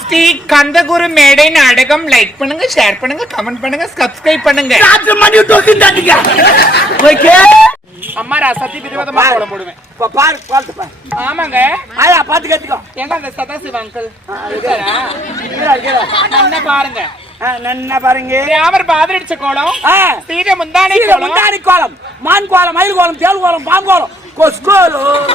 ஸ்ரீ கந்தகுரு மேடை நாடகம் லைக் பண்ணுங்க ஷேர் பண்ணுங்க கமெண்ட் பண்ணுங்க சப்ஸ்கிரைப் பண்ணுங்க. ஓகே? அம்மா ரசத்தி விதவிதமா கோலம் போடுவேன். இப்ப பாரு, பார்த்து பாரு. ஆமாங்க. ஆயா, பார்த்து கத்துக்கோ. எங்க அந்த சதாசிவ அங்கிள். என்ன பாருங்க. நன்னா பாருங்க. ராமர் பாதிரடிச்ச கோலம் சீதை முந்தானை சீதை கோலம். மான் கோலம் மயில் கோலம் தேல் கோலம் பாம்பு கோலம். கொஸ்கோலம்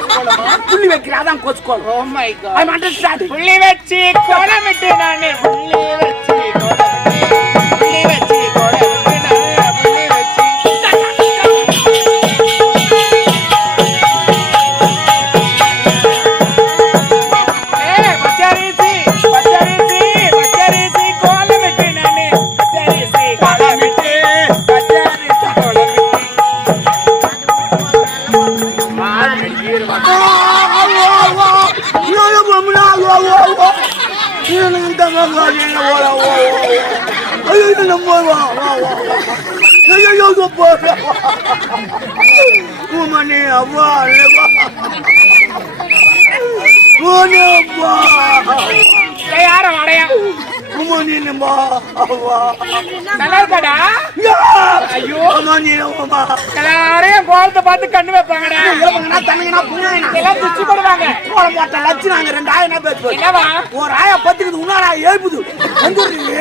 புள்ளி வைக்கிற அதான் கொஸ்கோலம் oh my I god understand புள்ளி வச்சு கோலம் விட்டு நானே புள்ளி ஏய், யாரும் அடையா? நல்லா இருக்காடா ஐயோ. எல்லாரையும் கோலத்தை பார்த்து கண்ணு வைப்பாங்கடா. எல்லாம் துச்சி போடுவாங்க. என்னவா? ஒரு ஆயா பத்துக்குது இன்னொரு ஆயா எழுப்புது வந்துடுறீங்க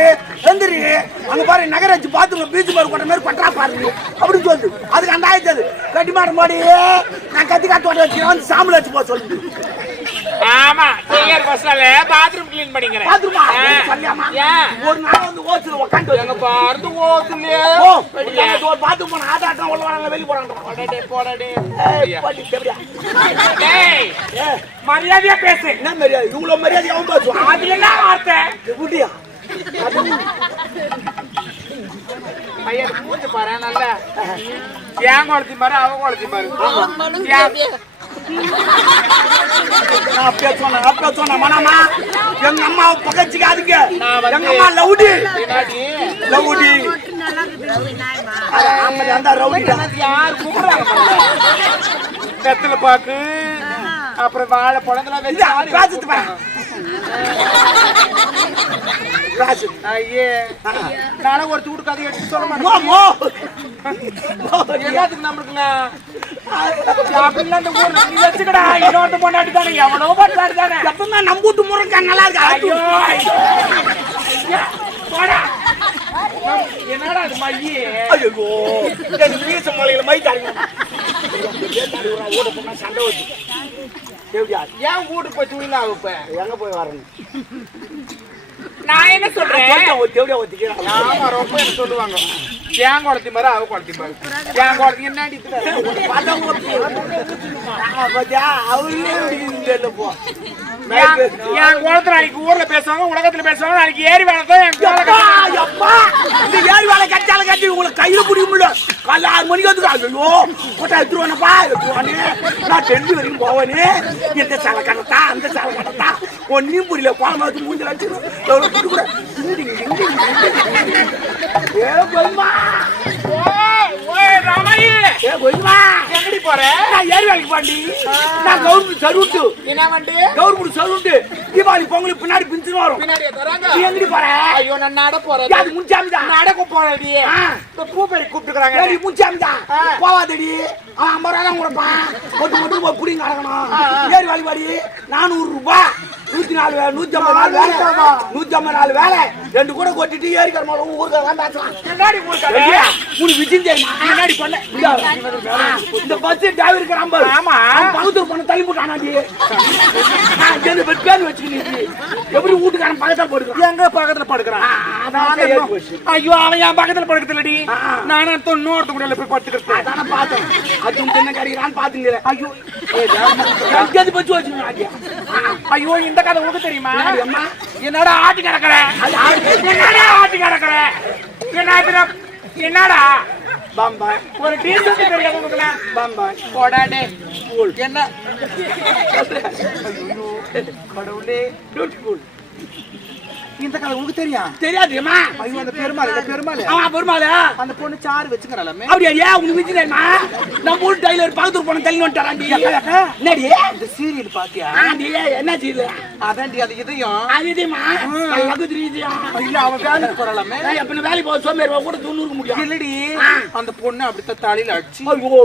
வந்துடுறீங்க அங்க பாரு நகராட்சி பாத்துங்க பீச் பாரு கொட்ட மாதிரி கொட்டா பாருங்க அப்படின்னு சொல்லுது அதுக்கு அந்த ஆயத்தது. கட்டி மாட மாடி நான் கத்தி காட்டு வச்சு வந்து சாம்பல் வச்சு போக சொல்லுது ஆமா டிஆர் பஸ்ல பாத்ரூம் க்ளீன் பண்ணிக்கிறேன். பாத்துருமா ஆ. சொல்லியாமா? ஒரு நாள் வந்து ஓச்சுல உட்காந்து எங்க பாருந்து ஓதுலையே ஓ ஒரு பாத்து போன ஆட்டாட்டம் உள்ள வராங்க வெளிய போறாங்க. போடடே போடடே? டேய் மரியாதையா பேசு. என்ன மரியாதை? இவ்வளவு மரியாதை அவன் பேசுவான் அது என்ன வார்த்தை? குட்டியா பையன் மூஞ்சி பாரு நல்ல. ஏன் குழந்தை பாரு அவ குழந்தை பாரு. அப்பயே சொன்னேன் அப்பயே சொன்னேன் மனாமா எங்க அம்மா பகச்சிக்காதுங்க எங்க அம்மா லவுடி. லவுடி. ஆமாடி, அந்த எனக்கு யார் கூப்பிடுறாங்க பாக்கு அப்புறம் வாழை பழங்கெல்லாம் வச்சு பேசிட்டு பாரு. ஐயே நானும் ஒரு தூடு கதை எடுத்து சொல்ல மாட்டேன் எல்லாத்துக்கும் நம்மளுக்குங்க அப்படிலாம் இந்த நீ வச்சுக்கடா இன்னொருத்த பொண்டாட்டி தானே எவனோ பட்டாரு தானே எப்பவுமே நம்ம வீட்டு முருங்கா நல்லா ஐயோ. போடா. என்னடா அது மையி ஐயோ மை தாருங்க ஓட போனா சண்டை வருது எப்படியா ஏன் வீடு போய் தூயில இப்ப எங்க போய் வரணும் நான் என்ன சொல்றேன்? எப்படியா ஒத்திக்கிறாங்க ஆமா ரொம்ப என்ன சொல்லுவாங்க ஏன் குளத்தி மாதிரி அவ குளத்தி மாதிரி ஏன் குளத்தி என்னடி என் குளத்துல நாளைக்கு ஊர்ல பேசுவாங்க உலகத்துல பேசுவாங்க நாளைக்கு ஏறி வேலை தான் என் குளத்துல கையில பிடிக்க முடியல காலைல ஆறு மணிக்கு வந்து ஐயோ கொட்டா எடுத்துருவானப்பா எடுத்துருவானே நான் டெல்லி வரைக்கும் போவேனே. இந்த சாலை கடத்தா அந்த சாலை கடத்தா ஒன்னும் புரியல. குழம்பு வச்சு மூஞ்சில வச்சு எவ்வளவு துட்டு கூட. ஏ ராமாயி, ஏ எங்கடி போற? நான் ஏறி வேலைக்கு பாண்டி நான் கவர்மெண்ட் சர்வீட்டு என்ன வண்டி? கவர்மெண்ட் சர்வீட்டு தீபாவளி பொங்கலுக்கு பின்னாடி பிஞ்சுன்னு வரும். பின்னாடி தராங்க. நீ எங்கடி போற? ஐயோ நான் நட போறேன். அது முன்சாமிதா நடக்க போறடி. இந்த பூப்பேரி கூப்பிட்டுக்கிறாங்க. ஏடி முன்சாமிதா ஆ. போவாதடி. அவன் ஐம்பது ரூபா தான் கொடுப்பான் ஒட்டு மட்டும் போய் புடிங்க நடக்கணும். ஏறி வழிபாடி நானூறு ரூபாய் நூத்தி நாலு வே- நூத்தி ஐம்பது நாலு வேலை. நூத்தி ஐம்பது நாலு வேலை. ரெண்டு கூட கொட்டிட்டு ஏறி கருமால ஊருக்கு தான் பேசலாம்? உனக்கு விஜயம் தெரியுமா? பின்னாடி பண்ண? இந்த. பஸ் டிரைவர் இருக்கிறான் ஆமா. பக்கத்துல பண்ண தள்ளி போட்டானாடி. பேர் வச்சுக்கிட்டு எப்படி வீட்டுக்காரன் பக்கத்துல போட்டுக்கிறான் எங்க பக்கத்துல படுக்கிறான். ஐயோ அவன் என் பக்கத்துல படுக்கிறதுலடி. நானும் இன்னொருத்த கூட போய் படுத்துக்கிறது அதான பார்த்தேன். அதுவும் தின்ன கறிக்கிறான்னு பாத்துங்கிறேன் ஐயோ. எங்கேயாவது பச்சு வச்சுக்கணும் ஐயோ இந்த கதை உனக்கு தெரியுமா? என்னடி ஆட்டி கிடக்குற? அது. என்னடா ஆட்டி கிடக்குற? என்ன என்னடா? பாம்பாய் ஒரு டீசர்ட் தெரியாத உனக்குலாம் பாம்பாய் போடாடே. கூல் என்ன? கடவுளே. பியூட்டிஃபுல் இந்த கதை உனக்கு தெரியும்? தெரியாதுமா ஐயோ அந்த பெருமாள் இல்ல பெருமாள். ஆமா பெருமாள். அந்த பொண்ணு சாறு வச்சுக்கிறாளாமே. அப்படியா ஏன் விஜய் தெரியுமா நம்ம ஊர் டைலர் பக்கத்து போன தள்ளி வந்துட்டாராண்டி என்னடி? இந்த சீரியல் பாத்தியா? என்ன செய்யுது அதான்டி அது இதையும். அது இதும் இல்ல அவன் வேலைக்கு போறாளாமே. எப்ப வேலைக்கு போக சோம்பேறி கூட துண்ணூறுக்க முடியும். இல்லடி. அந்த பொண்ணு அப்படித்தான் தலையில அடிச்சு. ஐயோ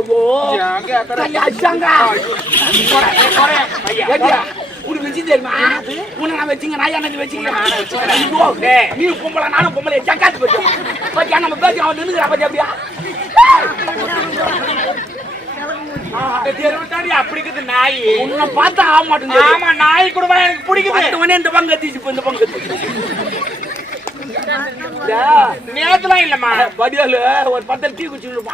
ஐயோ. ஏன் உனக்கு வச்சு தெரியுமா? உன்னை நான் வச்சுங்க நான் ஐயோ, டேய், நீ பொம்பளை நானும் பொம்பளை ஜக்காத்து பச்சா? நம்ம பேசி அவன் நின்னுக்கிறா பச்சா அப்படியா? அப்படி நாய். உன்னை பார்த்தா ஆக மாட்டேங்குது ஆமா நாய் கூட எனக்கு பிடிக்குது. பத்து இந்த பங்கு இப்ப இந்த பங்கு நேத்துலாம் இல்லம்மா. படியாலு ஒரு பத்து டீ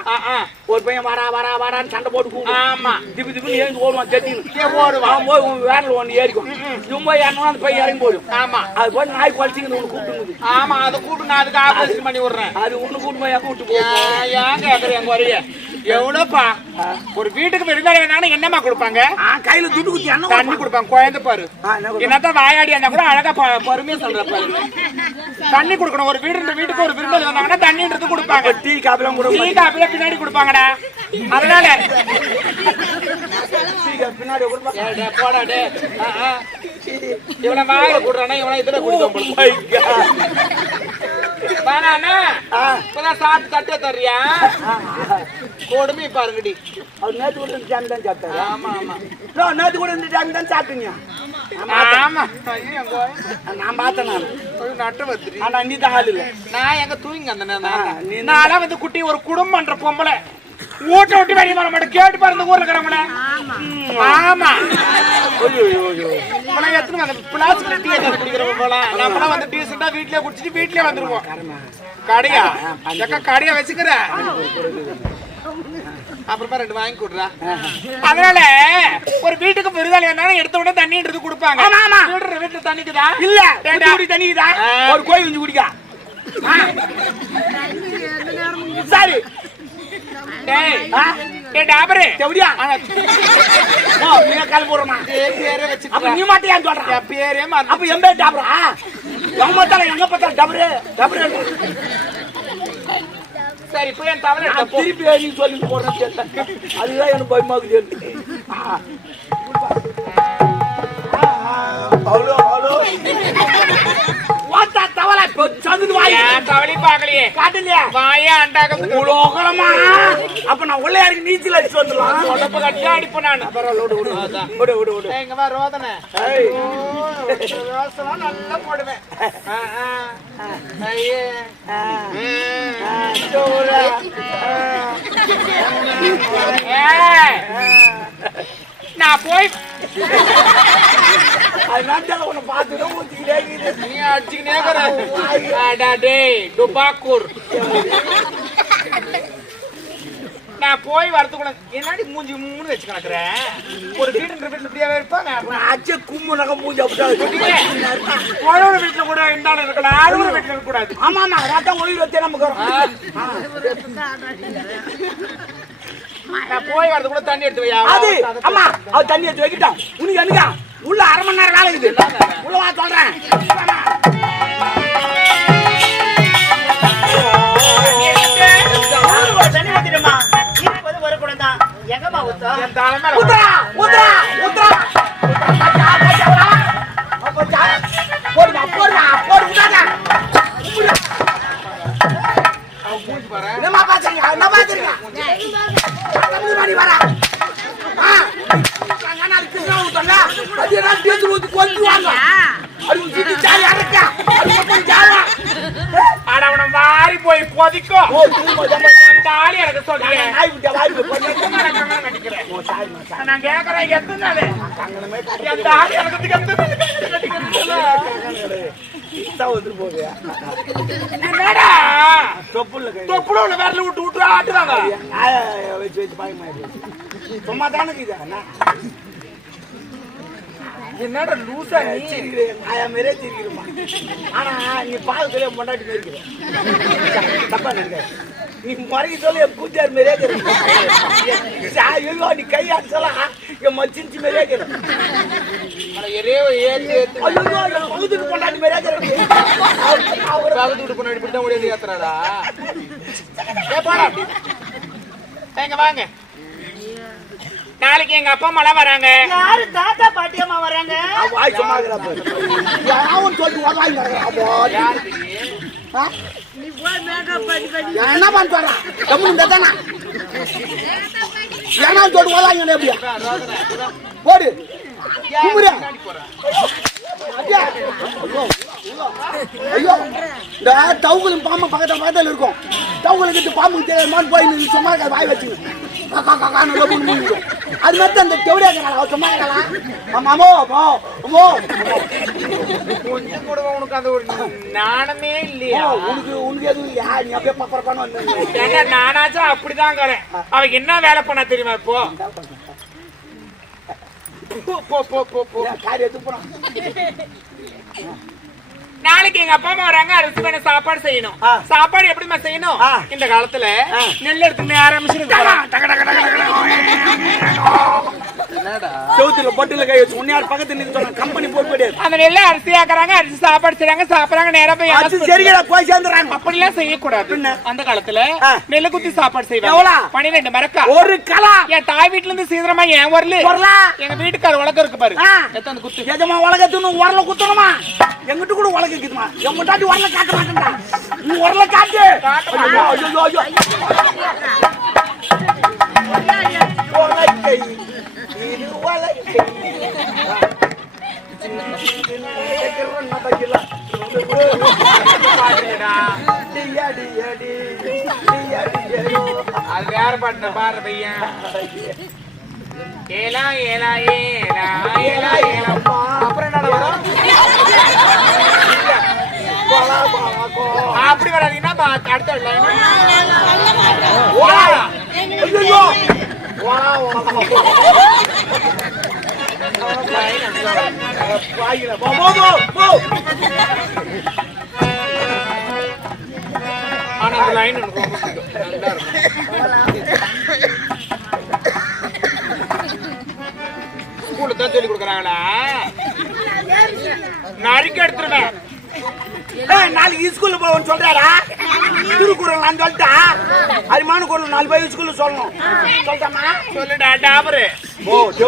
ஆ. ஒரு பையன் வரா வரா வரான்னு சண்டை போட்டு ஆமா. திப்பு திப்பு ஏறி ஓடுவான் தெட்டின்னு ஏ, ஓடுவான். போய் உன் வேனில் ஒன்று ஏறிக்கும் சும்மா ஏறணும் அந்த பையன் இறங்கி போடும் ஆமா. அது போய் நாய் குழச்சிங்க ஒன்று கூப்பிட்டு ஆமா அதை கூட்டு நான் அதுக்கு ஆபரேஷன் பண்ணி விடுறேன். அது ஒன்று கூட்டு போய் கூப்பிட்டு போ ஏன் கேக்குற எங்க வரைய எவ்வளவுப்பா ஒரு வீட்டுக்கு விருந்தாளி வேணாலும் என்னம்மா கொடுப்பாங்க? கையில துட்டு குத்தி அண்ணன் தண்ணி கொடுப்பாங்க குழந்தை பாரு? என்னத்தான் வாயாடி இருந்தா கூட அழகா பொறுமையா சொல்ற பாரு. தண்ணி கொடுக்கணும். ஒரு வீடு வீட்டுக்கு ஒரு விருந்தாளி வந்தாங்கன்னா தண்ணின்றது கொடுப்பாங்க. டீ காப்பிலாம் கூட டீ காப்பில பின்னாடி கொடுப்பாங்கடா. அதனால பின்னாடி கொடுப்பாங்க? ஏடா, போடா டே. ஆ, ஆ. இவனை வாயில கூடுறானா இவனை இதுல ஆ, இப்பதான் சாப்பிட்டு தட்டே தர்றியா? கொடுமை பாருங்கடி. அவர் நேத்து கூட இந்த டைம் தான் சாப்பிட்டாரு. ஆமா ஆமா. நோ, நேத்து கூட இந்த டைம் தான் சாப்பிட்டீங்க. ஆமா. நான் பார்த்தேன் நான். நட்டு வந்துடி ஆனா நீ தான் ஆள் நான் எங்க தூங்க அந்த வந்து குட்டி ஒரு குடும்பம்ன்ற பொம்பளை. வீட்டை விட்டு வெளியே வர மாட்டேன். கேட்டு பாருங்க ஊர்ல இருக்கிறவங்கள. ஆமா. எத்தனை வந்து பிளாஸ்டிக்ல டீ ஏதாவது குடிக்கிறவங்க போலாம் நம்மளாம் வந்து டீசெண்டா வீட்லயே குடிச்சிட்டு வீட்லயே வந்துருவோம். கடையா? எக்கா கடையா வச்சுக்கிற? அப்புறமா ரெண்டு வாங்கி கொடுறா. அதனால ஒரு வீட்டுக்கு விருதாளி வந்தாலும் எடுத்த உடனே தண்ணின்றது கொடுப்பாங்க. ஆமா, ஆமா. வீட்டுல வீட்டுல தண்ணிக்குதா? இல்ல? குடி தண்ணிக்குதா. ஒரு கோயில் குஞ்சு குடிக்கா. சரி. பேரே எங்க பார்த்தாலும் டபரு டபரு சரி போய் என் தவறு எடுத்த நான் திருப்பி நீ சொல்லி போடுறேன். அதுதான் எனக்கு ஆ. ஹலோ ஹலோ வாத்தா தவளை இப்போ சந்துது வாய் தவளை பார்க்கலையே? காட்டலையா வாயா அண்டாக்கிறதுக்கு உலோகலமா அப்ப நான் உள்ள யாருக்கு நீச்சல் அடிச்சு வந்துடலாம். உடம்பு கட்டியா அடிப்பேன் நான். விடு விடு விடு. எங்க வா ரோதனை. ரோசெல்லாம் நல்லா போடுவேன். ஐயே. நான் போய் அதனால தான் உன்னை பார்த்துதான் ஊத்திக்கிட்டே இருக்குது. நீ அடிச்சுக்கினே இருக்கிற. டுபாக்கூர். நான் போய் வரதுக்குள்ள என்னடி மூஞ்சி மூணு வச்சு கிடக்குற? ஒரு வீடுன்ற வீட்டுல இப்படியாவே இருப்பாங்க? கும்மு நகை மூஞ்சி அப்படிதான் உழவுற வீட்டுல கூட இருந்தாலும் இருக்கலாம் அழுவுற வீட்டுல இருக்க கூடாது ஆமா. ஆமா அதான் ஒளி வச்சே நமக்கு. நான் போய் வரதுக்குள்ள தண்ணி எடுத்து வையா? அது அம்மா அவ தண்ணி எடுத்து வைக்கிட்டோம். உனக்கு என்னக்கா? உள்ள அரை மணி நேரம் வேலை இருக்குது உள்ள வா சொல்றேன். தண்ணி ஊத்திடுமா இருப்பது டீச்சர் ஊத்தி கொண்டு வாங்க அது ஊத்தி சாரி அடக்கா அது ஜாவா ஆனா அவனை மாறி போய் கொதிக்கும் ஓ திரும்ப ஆளி எனக்கு சொல்றேன் நாய் விட்ட வாய் கொஞ்சம் நடிக்கிறேன் ஓ சாரி மா சாரி நான் கேக்குறேன் எத்தனை நாள் கங்கனமே எந்த ஆளி எனக்கு வந்துட்டு போகுது என்னடா தொப்புள்ள கை தொப்புல உள்ள விரல விட்டு விட்டு ஆட்டுவாங்க நாய வச்சு வச்சு பயமாயிடுச்சு சும்மா தானே இது என்னடா லூசா நீ? நாயா மாரியே சிரிக்கிறேம்மா. ஆனா நீ பாக்கத்துல பொண்டாட்டி மாரி இருக்கிற தப்பா நினைக்காத. நீ மறைக்க சொல்லி என் கூட்டார் மாதிரியே இருக்கிற ஐயோ நீ கை அடிச்சலாம் என் மச்சின்ச்சு மாதிரியே இருக்கிற அட எரே ஏத்து ஏத்து. ஐயோ என் பகுதிக்கு கொண்டாடி மாதிரியே இருக்கிற அவர் பக்கத்து வீட்டு பொண்ணு இப்படி தான் ஓடி ஏத்துறாடா ஏ போடா அப்படி. எங்க வாங்க. நாளைக்கு எங்க அப்பா அம்மா வராங்க. யாரு தாத்தா பாட்டியம்மா வராங்க? வாய் சும்மா. யாவும். ஆ? நான் என்ன பண்ண சொல்றேன்? கம்முனு இந்த தானா. ஏன்னா சொல்லிட்டு உக்காந்து எப்படியா? போடு கும்புறியா ஐயா. இந்த தவுகளும் பாம்பு பக்கத்துல பக்கத்துல இருக்கும். தவுகளுக்கு பாம்புக்கு தெரியாதுமான்னு போய் நீ சும்மா இருக்காது வாய் வச்சு. அது மாதிரி அந்த தெவடியா சும்மா இருக்கலாம் ஆமாமோ கொஞ்சம் கூட உனக்கு அந்த ஒரு நாணமே இல்லையா? உனக்கு உனக்கு எதுவும் இல்லையா? நீ அப்படியே பப்பரப்பான்னு வந்து நானாச்சும் அப்படிதான் கறேன் அவன் என்ன வேலை பண்ணா தெரியுமா இப்போ? போ, போ போ போ போ. காரியம் எதுவும் நாளைக்கு எங்க அப்பா அம்மா வராங்க அரிசி வேணும் சாப்பாடு செய்யணும். சாப்பாடு எப்படிமா செய்யணும். இந்த காலத்துல. நெல் எடுத்து ஆரம்பிச்சு செவுத்துல பொட்டுல கை வச்சு உன்னையார் பக்கத்துல நின்று சொன்ன கம்பெனி போட்டு அந்த நெல்லை அரிசி ஆக்குறாங்க அரிசி சாப்பாடு செய்றாங்க சாப்பிடுறாங்க நேரா போய் hospital. சரிகளா போய் சேர்ந்துறாங்க அப்படிலாம் செய்யக்கூடாது. பின்ன? அந்த காலத்துல. நெல்லு குத்தி சாப்பாடு செய்வாங்க? பன்னிரெண்டு மரக்கா. ஒரு கலா என் தாய் வீட்டுல இருந்து சீக்கிரமா என் வரல எங்க வீட்டுக்கார உலகம் இருக்கு பாரு. எத்தனை குத்து. எஜமா உலகத்துன்னு உரல குத்தணுமா? எங்கிட்ட கூட உலக முட்டாட்டி உரல காட்ட மாட்டேன்டா நீ உரல காட்டு. ஐயோ, ஐயோ, ஐயோ. அது வேற பாட்டு பாரு பையன் ஏலா ஏலா ஏலா ஏலா ஏலா அப்புறம் வரும் அப்படி வராதீங்கன்னா அடுத்த. வா. ஐயையோ. வா, வா, வா. வாயில. போ, போ, போ, போ. ஆனா அந்த லைன் எனக்கு ரொம்ப நல்லா இருக்கும் ஸ்கூல்ல தான் சொல்லி கொடுக்குறாங்களா நறுக்கி எடுத்துருவேன் நாளைக்கு ஸ்கூல்ல போவோம்னு சொல்றாரா திருக்குறள் நான் சொல்லிட்டா? அரிமான குரல் நாலு பேர் ஸ்கூல்ல சொல்லணும். சொல்லிட்டாமா சொல்லுடா டாபரு. ஓ ஏ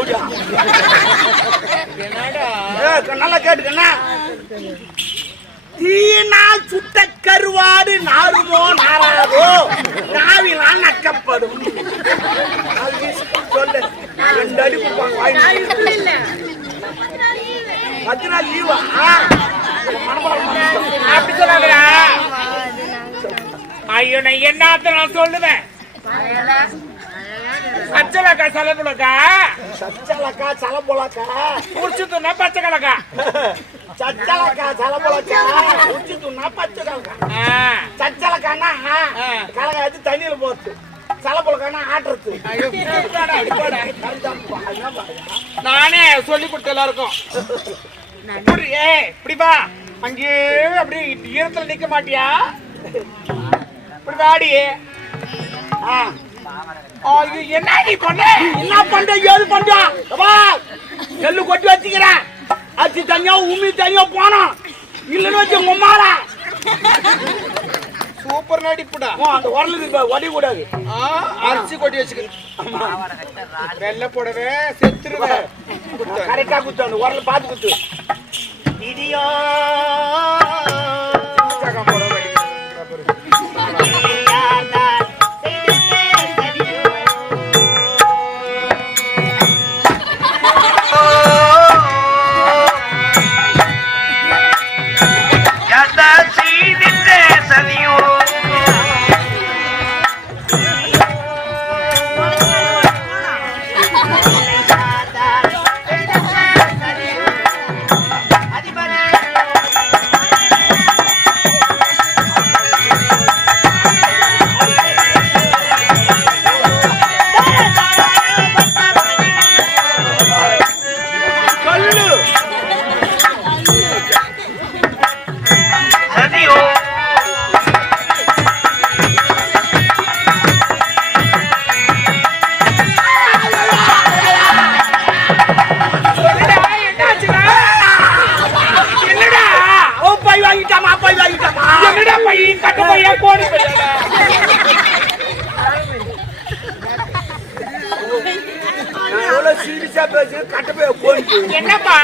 நல்லா கேட்டுக்கண்ணா தீயினால் சுட்ட கருவாடு நாருமோ நாராதோ? நாவினால் நக்கப்படும் அது சொல்லு. ரெண்டு அடி கொடுப்பாங்க வாய் பத்து நாள் லீவா அப்படி சொல்லாதடா. ஐயோ நான் என்னத்த நான் சொல்லுவேன்? பச்சைலக்கா செலவுலக்கா சச்சலக்கா சலம்பொலக்கா குடிச்சு துண்ணா பச்சை கலக்கா சச்சலக்கா சலம்பொலக்கா உச்சி துண்ணா பச்சை கலக்கா. சச்சலக்கானா. கலக்கா எடுத்து தண்ணியில போறது சலம்பொலக்கானா ஆட்டுறது? நானே சொல்லி கொடுத்த எல்லாருக்கும். இப்படி, ஏய், இப்படி வா. அங்கே அப்படி ஈரத்துல நிக்க மாட்டியா? இப்படி வாடி. ஆ. என்ன நீ பண்ண? என்ன பண்ற ஏது பண்ற நெல்லு கொட்டி வச்சுக்கிறேன். அச்சு தனியா உமி தனியா போனோம் இல்லைன்னு வச்சு உமால சூப்பர் நடிப்புடா அந்த உரலுக்கு ஒடி கூடாது. அரிசி கொட்டி வச்சுக்க வெள்ளை போடவே செத்துருவேன் கரெக்டா குத்து அந்த உரல பார்த்து குத்து. இடியோ. போய் போயிட்டு என்னப்பா?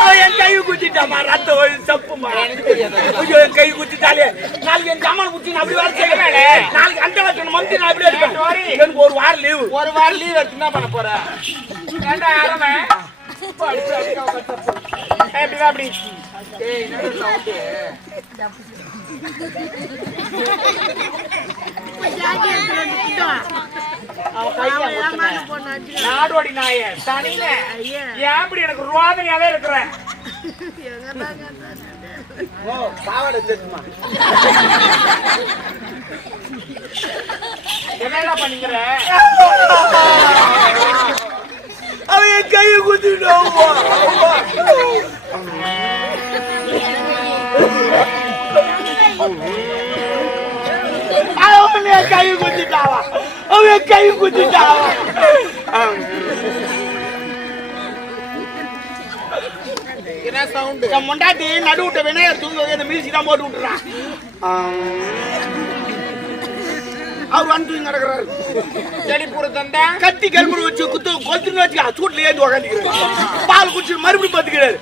அவன் என் கை குத்திட்டாமா ரத்தம் வருது, சப்புமா ஐயோ என் கை குத்திட்டாலே. நாளைக்கு என் ஜாமான் குத்தி நான் அப்படி வேலை? செய்யறேன் நாளைக்கு அந்த லட்சம் மந்தி நான் அப்படி எடுப்பேன் எனக்கு ஒரு வாரம் லீவு ஒரு வாரம் லீவ் எடுத்து என்ன பண்ண போற? அப்படி. ஏய்? அவன் நாடோடி நாயே தனியில ஏன் எனக்கு ரோதனையாவே இருக்கிறேன் ஓ பாவாடை தெரியுமா என்னடா பண்ணிக்கிற அவன் என் கையை குத்திட்டு சவுண்ட் என் முண்டாட்டி நடு விட்ட விநாயகர் தூங்க மியூசிக் தான் போட்டு விட்டுறான் அவர் வந்து நடக்கிறாரு செடிப்புற தந்தா? கத்தி கரும்பு வச்சு குத்து கொத்துன்னு வச்சுக்க சூட்ல ஏந்து உக்காந்துக்கிறாரு. பால் குடிச்சு மறுபடியும் பார்த்துக்கிறாரு.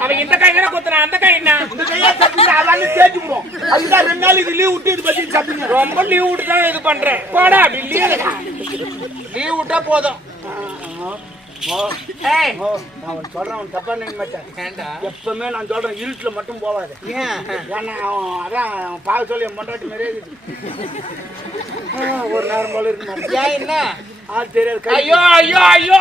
அவன் இந்த கை தானே அந்த கை என்ன இந்த கையா தப்பிங்க அதான் அதுதான் ரெண்டு லீவ் விட்டு இது பத்தி ரொம்ப லீவ் விட்டு தான் இது பண்றேன் போடா லீவ் லீவ் விட்டா போதும் ஏய் ஓ, நான் சொல்றேன் தப்பா நினைக்க மாட்டேன் எப்பவுமே நான் சொல்றேன் இருட்டுல மட்டும் போவாது ஏன்னா அதான் அவன் சொல்லி மாதிரியே ஒரு நேரம் போல இருக்கு என்ன? ஆள் தெரியாது ஐயோ. ஐயோ ஐயோ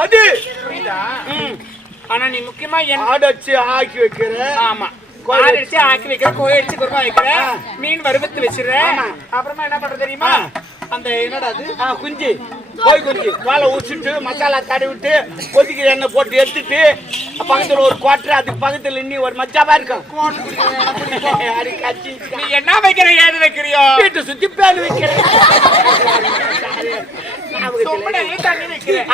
அது. புரியுதா? ஆனா நீ முக்கியமா என்ன ஆடச்சு ஆக்கி வைக்கிற. ஆமா. அடிச்சு ஆக்கி வைக்கிற கோழி அடிச்சு குருமா வைக்கிற மீன் வறுவத்து வச்சிடுற. அப்புறமா என்ன பண்ற தெரியுமா? அந்த என்னடா அது? குஞ்சு. கோழி குஞ்சு வாழை உரிச்சிட்டு மசாலா தடவி விட்டு கொதிக்கிற எண்ணெய் போட்டு எடுத்துட்டு பக்கத்துல ஒரு குவாட்டர் அதுக்கு பக்கத்துல இன்னி ஒரு மச்சாபா இருக்கும் கச்சி நீ என்ன வைக்கிற ஏது வைக்கிறியோ? வீட்டை சுத்தி பேர் வைக்கிறேன்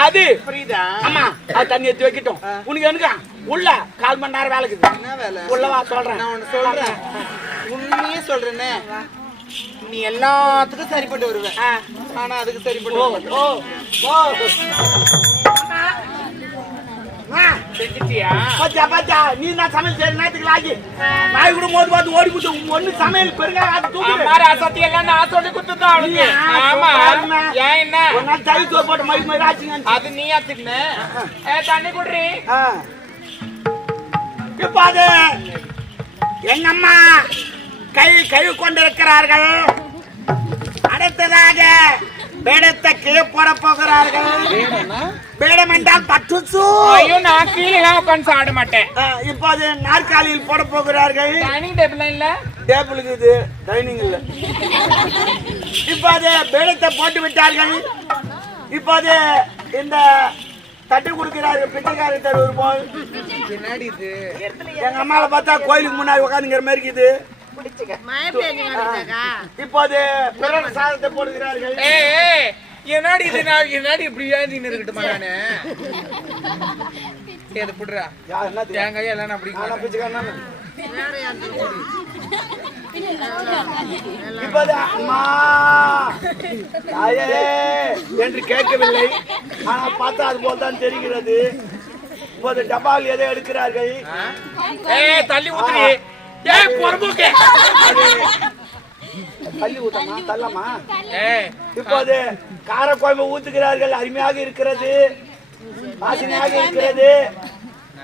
அது. புரியுதா? ஆமா அது தண்ணி எடுத்து வைக்கட்டும். உனக்கு எனக்கா உள்ள கால் மணி நேரம் வேலை இருக்குது. என்ன வேலை? உள்ளவா சொல்றேன். நான் ஒண்ணு சொல்றேன். உண்மையே சொல்றேனே. நீ எல்லாத்துக்கும் சரிப்பட்டு வருவேன். ஆ. ஆனா அதுக்கு சரிப்பட்டு ஓ. ஓ பாத்தியா பாத்தியா நீ நான் சமையல் செய்யற நேரத்துக்கு லாகி. நாய் கூட மோது பார்த்து ஓடி போட்டு ஒண்ணு சமையல் பெருங்கா அது தூக்கு. அம்மா ராசாத்தி எல்லாம் நான் சொல்லி கொடுத்துதான் அவளுக்கு? ஆமா. ஏன் என்ன? ஒரு நாள் தயிர் சோறு போட்டு மயில் மாதிரி ஆச்சுங்க அது நீ ஆச்சுக்கின ஏ தண்ணி குடுறி. இப்ப அது எங்க அம்மா கை கை கொண்டிருக்கிறார்கள். அடுத்ததாக பேடத்தை கீழே போட போகிறார்கள். பேடம் என்றால் பட்டுசு ஐயோ நான் கீழே உட்காந்து சாப்பிட மாட்டேன். இப்போது நாற்காலியில் போட போகிறார்கள். டைனிங் டேபிள் இல்ல? டேபிளுக்கு இது டைனிங் இல்ல. இப்போது பேடத்தை போட்டு விட்டார்கள். இப்போது இந்த தட்டு கொடுக்கிறார்கள். பிச்சைக்காரி தருவது போல். எங்க அம்மாவை பார்த்தா கோயிலுக்கு முன்னாடி உட்காந்துங்கிற மாதிரி இருக்குது. இப்போது பிறர் சாதத்தை போடுகிறார்கள். என்னடி இது நான் என்னடி இப்படி ஏன் இருக்கட்டுமா நானு? இது புடுறா. கையெல்லாம் நான் அப்படி? இப்போது அம்மா தாயே என்று கேட்கவில்லை. ஆனால் பார்த்தா அது போல் தான் தெரிகிறது. இப்போது டபால் எதை எடுக்கிறார்கள்? ஏய் தள்ளி ஊத்துறி ஏய் பொறுப்புக்கு தள்ளி ஊத்தமா? தள்ளமா? ஏய் இப்போது காரக்குழம்பு ஊத்துகிறார்கள் அருமையாக இருக்கிறது. வாசனையாக இருக்கிறது.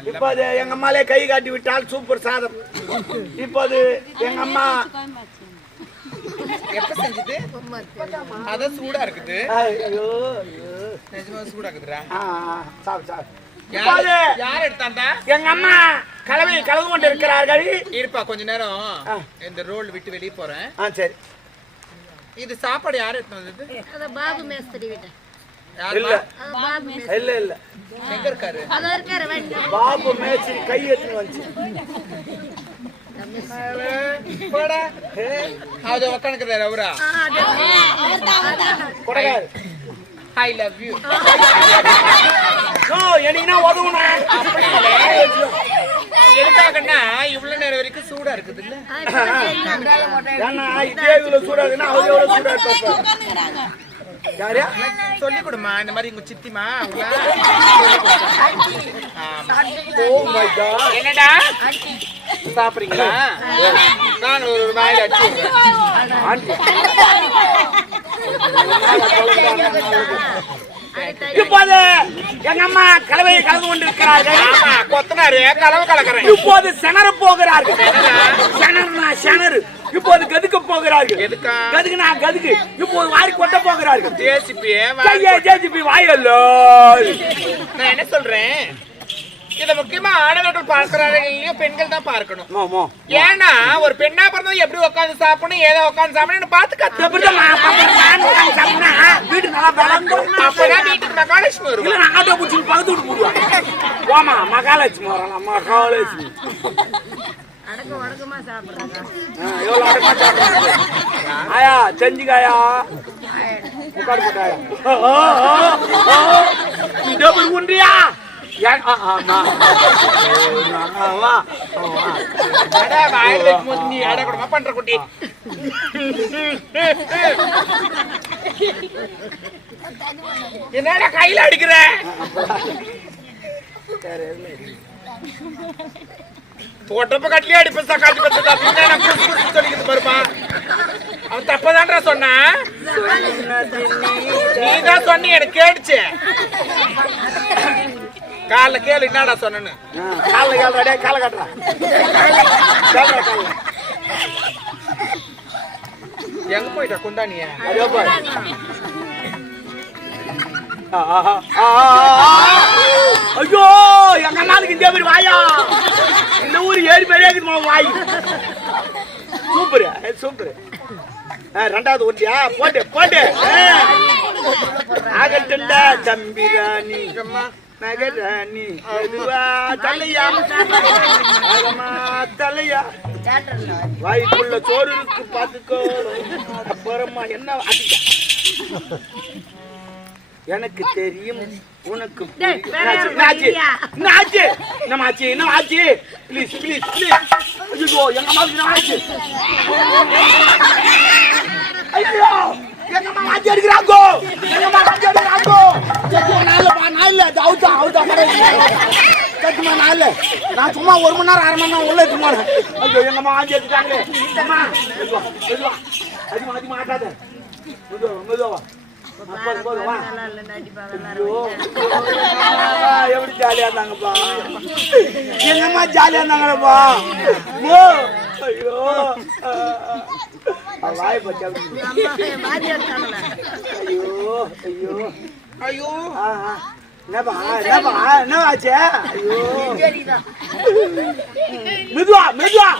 இப்போது எங்க அம்மாலே கை காட்டி விட்டால் சூப்பர் சாதம். இப்போது எங்க அம்மா எப்ப செஞ்சது? அதான் சூடா இருக்குது. ஐயோ. நிஜமா சூடா இருக்குதுடா. ஆ, ஆ, சாப்பிடு சாப்பிடு இப்போது யார் யார் எடுத்தாண்டா? எங்க அம்மா கலவை கலந்து கொண்டு இருக்கிறார்கள் இருப்பா கொஞ்ச நேரம். இந்த ரோல் விட்டு வெளிய போறேன். ஆ சரி. இது சாப்பாடு யார் எடுத்து வந்தது? அது பாபு மேஸ்திரி வீட்டு. இல்ல. மேஸ்திரி. இல்ல இல்ல. எங்க இருக்காரு? அது இருக்காரு வண்டி. பாபு மேய்ச்சி கை எடுத்துன்னு வந்துச்சு. போடா. அது உக்காந்துக்கிறாரு அவரா. கொடகாரு. ஐ லவ் யூ ஓ எனக்குனா உதவுனா எதுக்காகன்னா இவ்வளவு நேரம் வரைக்கும் சூடா இருக்குது இல்ல ஏன்னா இதே இதுல சூடாதுன்னா அவர் எவ்வளவு சூடா இருப்பாங்க யாரு? சொல்லி கொடுமா இந்த மாதிரி உங்க சித்திமா அவங்க காட் என்னடா? சாப்பிடுறீங்களா? நான் ஒரு வாயில அடிச்சு இப்போது எங்க அம்மா கலவையை கலந்து கொண்டிருக்கிறார்கள். ஆமா கொத்தனாரு கலவை கலக்குறேன். இப்போது செனற போகிறார்கள். செனறுனா செனறு இப்போது கதுக்க போகிறார்கள். எதுக்கா? கதுக்குனா கதுக்கு. இப்போது வாரி கொட்ட போகிறார்கள். ஜேசிபி ஜேஜிபி வாயல்லோ நான் என்ன சொல்றேன்? இத முக்கியமா ஆடவர்கள் பார்க்கிறார்கள் இல்லையோ பெண்கள் தான் பார்க்கணும் ஏன்னா ஒரு பெண்ணா பிறந்தா எப்படி உட்காந்து சாப்பிடணும் ஏதோ உட்காந்து சாப்பிடணும் பார்த்து கத்து எப்படிதான் நான் பாப்பேன், நான் உட்கார்ந்து சாப்பிட்டா, வீடு நல்லா விளங்கும். அப்பதான் வீட்டுக்கு மகாலட்சுமி ஆட்டோ பிடிச்சி வீட்டு. போம்மா, மகாலட்சுமி வரலாம், மகாலட்சுமி. அடக்கம் அடக்கமா சாப்பிடுறாங்க ஆ, எவ்வளவு அடக்கமா சாப்பிடுறாங்க. ஆயா, செஞ்சுக்காயா. போட்டாயா. இதோ நீ அட கூடமா பண்ற குட்டி என்னடா கையில அடிக்கிற? தோட்டப்ப கட்டிலே அடிப்பேன் சக்காத்தி பத்து அப்படின்னு நான் புதுசு சொல்லிக்கிட்டு பாருப்பா அவன் தப்பதான்றா சொன்னா? நீ தான் சொன்னி எனக்கு கேட்டுச்சு. காலைல கேளு என்னடா சொன்னேன்னு. ஆ, கால்ல கால்ல டேய், காலை காட்டுறா. கால்ல, கால்ல. எங்க போயிட்டா குந்தானிய? அதோ ஆ. ஐயோ எங்க அண்ணாளுக்கு இந்த மாதிரி வாயா? இந்த ஊர் ஏறி பெரிய வாய். Super super. ரெண்டாவது ஒன்றியா? போட்டு போட்டு. ஆகட்டுண்டா தம்பிராணி நகராணி மெதுவா தலையா அகமா தலையா வாய்க்குள்ள சோறு இருக்கு பாத்துக்கோ அப்புறமா என்ன எனக்கு தெரியும் உனக்கு? வரலையா? என்னாச்சு? என்னாச்சு? என்னாச்சு? Please, please, please. ஐயோ, எங்க என்னாச்சு? ஐயோ, எங்க அம்மா வாந்தி எடுக்கிறாங்கோ. எங்க அம்மா வாந்தி எடுக்கிறாங்கோ. சத்தியமா நான் இல்ல. இது அவுத்தா, அவுத்தா. சத்தியமா இல்ல. நான் சும்மா ஒரு மணி நேரம் அரை மணி நேரம் உள்ள போனேன் ஐயோ எங்க அம்மா வாந்தி எடுத்துட்டாங்களே அம்மா மெதுவா மெதுவா. அதிகமா அதிகமா ஆட்டாத. மெதுவா மெதுவா போதும் போதும் வா. ஐயோ, ஆ, எப்படி ஜாலியா இருந்தாங்கப்பா? ஜாலியா இருந்தாங்களப்பா? ஐயோ. வாயை. ஐயோ ஐயோ. ஐயோ. என்னப்பா என்னப்பா என்னவாச்சு? ஐயோ. மெதுவா மெதுவா.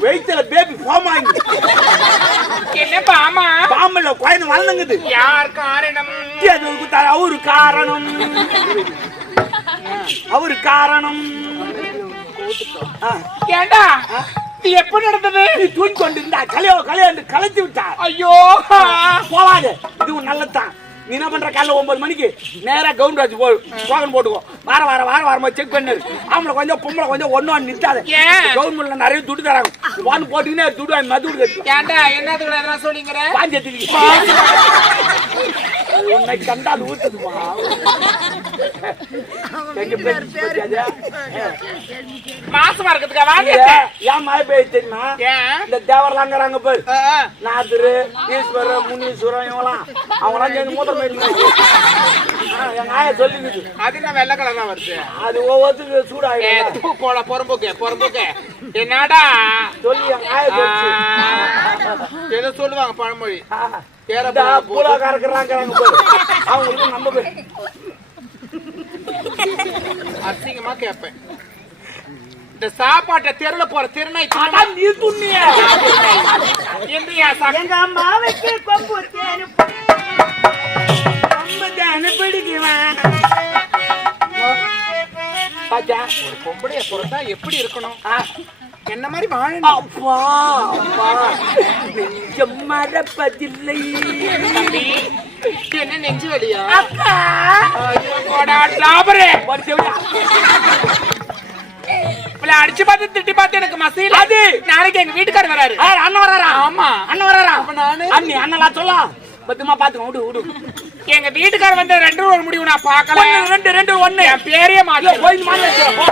வெயிட்ல பேபி ஃபார்ம் ஆகி என்னப்பா ஆமா? பாம்புல குழந்தை வளர்ந்துங்குது. யார் காரணம்? அதுக்கு த- அவரு காரணம். அவரு காரணம். ஆ, ஏண்டா இது எப்ப நடந்தது? நீ தூக்கி கொண்டிருந்தா கலையோ கலையோ என்று கலைத்து விட்டா ஐயோ. போவாது. இது நல்லதுதான். நீ என்ன பண்ற? காலைல ஒன்பது மணிக்கு நேரா கவுண்ட் வச்சு போ டோக்கன் போட்டுக்கோ. வார வார வார வாரமா செக் பண்ணு. ஆம்பளை கொஞ்சம் பொம்பளை கொஞ்சம் ஒன்னு ஒன்று நிற்காது? கவர்மெண்ட்ல நிறைய துட்டு தராங்க. ஒன்று போட்டுக்கினே துட்டு வாங்கி மது கட்டு ஏண்டா என்னதுக்கு எதனா சொல்லிங்கிற பாஞ்சத்துக்கு உன்னை கண்டா ஊத்துதுமா? மாசமா இருக்கிறதுக்கா? வாங்க. ஏன் மழை பெய்யுது தெரியுமா? இந்த தேவரலாங்கிறாங்க பேர். நாதரு ஈஸ்வரர் முனீஸ்வரன் இவங்களாம் அவங்களாம் சேர்ந்து மூத்திரம் போயிட்டு எங்க ஆயா சொல்லிங்குது அது என்ன வெள்ளை கலரா வருது? அது ஒவ்வொருத்துக்கு சூடாயிடும் போல பொறம்போக்கு பொறம்போக்கு. என்னடா? சொல்லி எங்க ஆயா ஏதோ சொல்லுவாங்க பழமொழி. பூலா கறக்குறாங்க அவங்களுக்கு நம்ம பேர். அசிங்கமா கேட்பேன் இந்த சாப்பாட்டை தெருல போற அதான் நீ துண்ணிய. எங்க அம்மாவுக்கு கொம்பு கொம்பு தேனு பிடிக்குவேன். ராஜா ஒரு பொம்பளைய பிறந்தா எப்படி இருக்கணும்? என்ன மாதிரி வாழணும்? மறப்பதில்லை. தம்பி, என்ன நெஞ்சு வலியா அக்கா அடிச்சு பார்த்து திட்டி பார்த்து எனக்கு மசீல அது. நாளைக்கு எங்க வீட்டுக்காரர் வராரு அண்ணன் வராரா ஆமா. அண்ணன் வராரா அப்ப நானு? அண்ணி அண்ணலாம் சொல்லலாம் பத்திரமா பாத்துக்கோ விடு விடு எங்க வீட்டுக்காரர் வந்து ரெண்டு ஒரு முடிவு நான் பார்க்கல ஒண்ணு, ரெண்டு ரெண்டு ஒண்ணு என் பேரே மாத்தி போய் போ